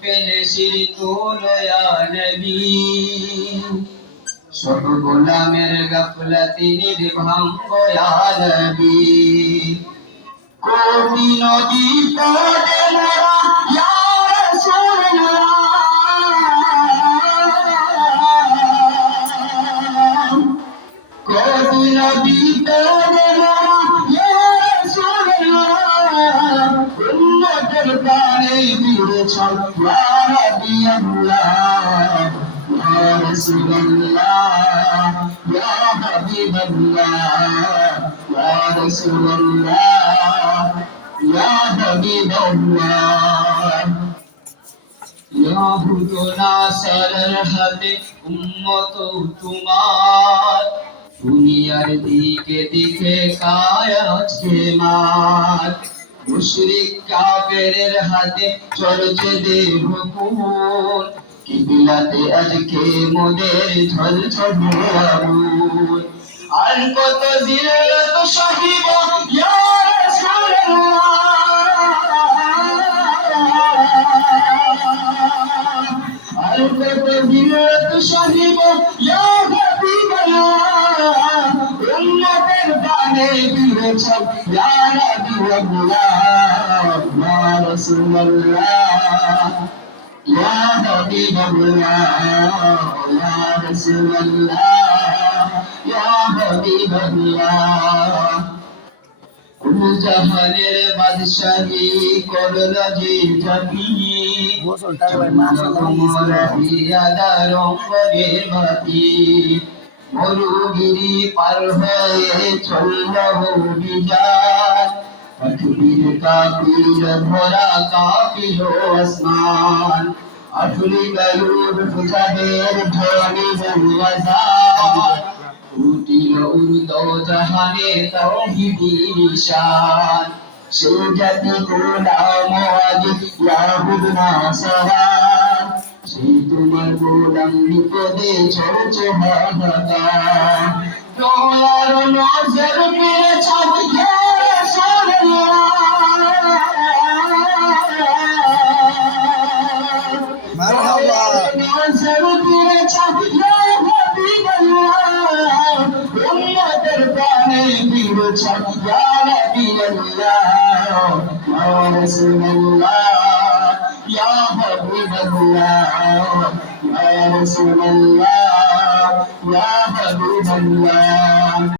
পেলে শিরকুল ইয়া নবী সব গোলামের গাফলাতি নির্ভঙ্গ ইয়া নবী কোটি নদী পড়ে মোরা ইয়া রাসূলুল্লাহ কোটি নদী পড়ে মোরা ইয়া রাসূলুল্লাহ উম্মতের প্রাণে দিয়েছ ইয়া নবী আল্লাহ ইয়া রাসূলুল্লাহ ইয়া হাবিবাল্লাহ ইয়া রাসূলুল্লাহ ইয়া হাবিবাল্লাহ ইয়াহুদ নাসারার হাতে উম্মত তোমার দুনিয়ার দিকে দিকে কায়াচ্ছে মার মুশরিক কাফেরের হাতে চলছে দেহ কুমুর কিবিলাতে আজকে মোদের ঝলছে আগুন আর কত জিল্লাত সহিব ইয়া আর কত জিল্লাত সহিব ইয়া হাবিবাল্লাহ উম্মতের দানে দিয়েছ ইয়া নবী আল্লাহ ইয়া রাসূলুল্লাহ ইয়া হাবিবাল্লাহ ইয়া রাসূলুল্লাহ ইয়া হাবিবাল্লাহ কুল জাহানের বাদশাহী করল যে জাতি রঙের বাতি মরুগিরি পার হয়ে চলল অভিযান পৃথিবীর কাপির ভরা কাপিল আসমান আঠুরি গায়ুর ফুজাদের ধ্বনি বনবাজার উঠিল উর্দো জাহানে তাওহীদি নিশান সেই জাতি গোলাম আজ ইয়াহুদ নাসারা সেই তোমার গোলাম বিপদে চলছে হাহাকার দয়ার নজর পেয়েছ ইয়া রাসূলুল্লাহ মারহাবা নজর পেয়েছ ইয়া হাবিবাল্লাহ উম্মতের প্রাণে দিয়েছ ইয়া নবী আল্লাহ ইয়া রাসূলুল্লাহ ইয়া হাবিবাল্লাহ ইয়া রাসূলুল্লাহ ইয়া হাবিবাল্লাহ